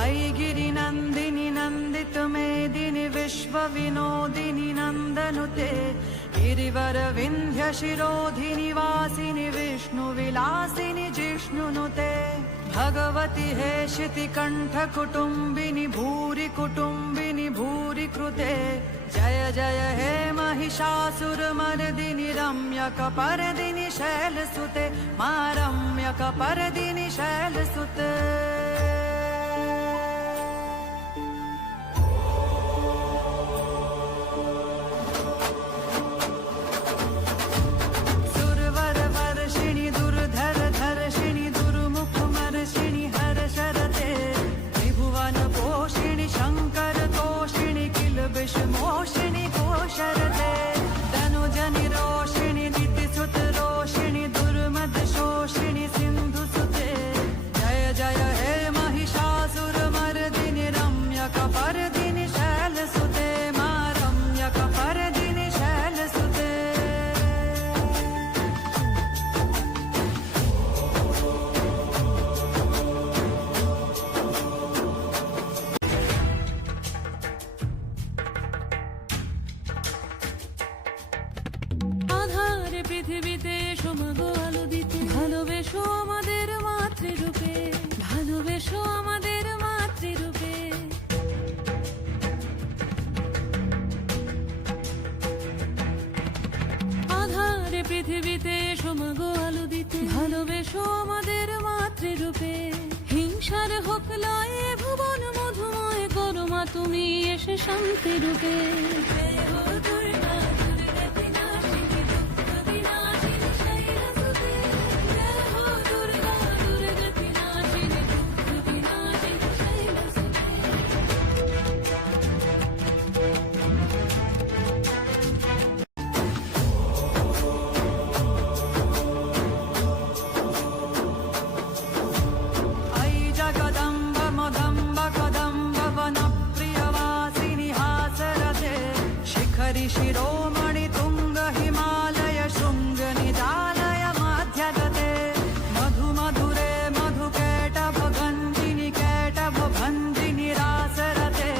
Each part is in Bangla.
ऐ गिरिनन्दिनि नन्दित मेदिनि विश्वविनोदिनि नन्दनुते गिरिवर विन्ध्य शिरोधिनि वासिनि विष्णुविलासिनि जिष्णुनुते भगवति हेशिति कण्ठ कुटुम्बिनि भूरि कुटुम्बिनि भूरि कृते जय जय हे महिषासुरमर्दिनि रम्यकपर्दिनि शैलसुते मा रम्यकपर्दिनि शैलसुते मोषिणी कोशरते तनुजनि रोषिणि दितिसुत रोषिणि दुर्मद शोषिणि सिन्धुसुते जय जय हे महिषासुरमर्दिनि रम्यकपर्दिनि शैलसुते मा रम्यकपर्दिनि शैलसुते পৃথিবীতে সমাগো আলো দিতে ভালোবেসো আমাদের মাতৃরূপে ভালোবেসো আমাদের মাতৃরূপে আধারে পৃথিবীতে সমাগো আলো দিতে ভালোবেসো আমাদের মাতৃরূপে হিংসার হোক লয়ে ভুবন মধুময় করো মা তুমি এসে শান্তিরূপে शिरोमणि तुंग हिमालय शृंग निजालय मध्यगते मधु मधुरे मधुकैटभ गन्धिनि कैटभ भञ्जिनि रासरते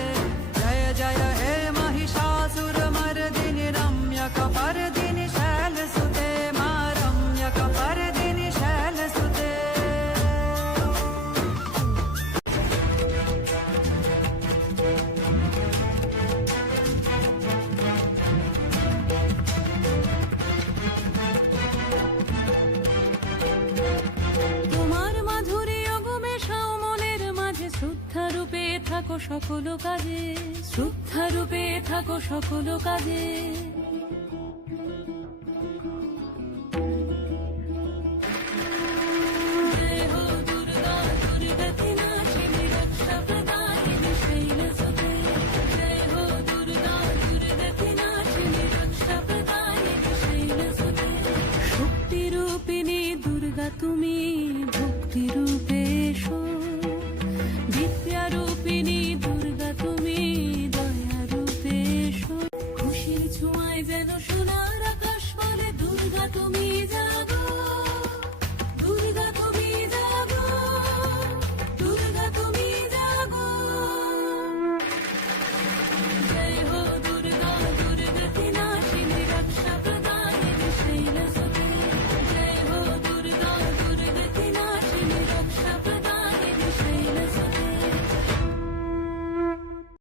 जय जय हे महिषासुरमर्दिनि रम्यकपर्दिनि शैलसुते मा रम्यकपर्दिनि शैलसुते থাকো সকল কাজে শ্রদ্ধা রূপে থাকো সকল কাজে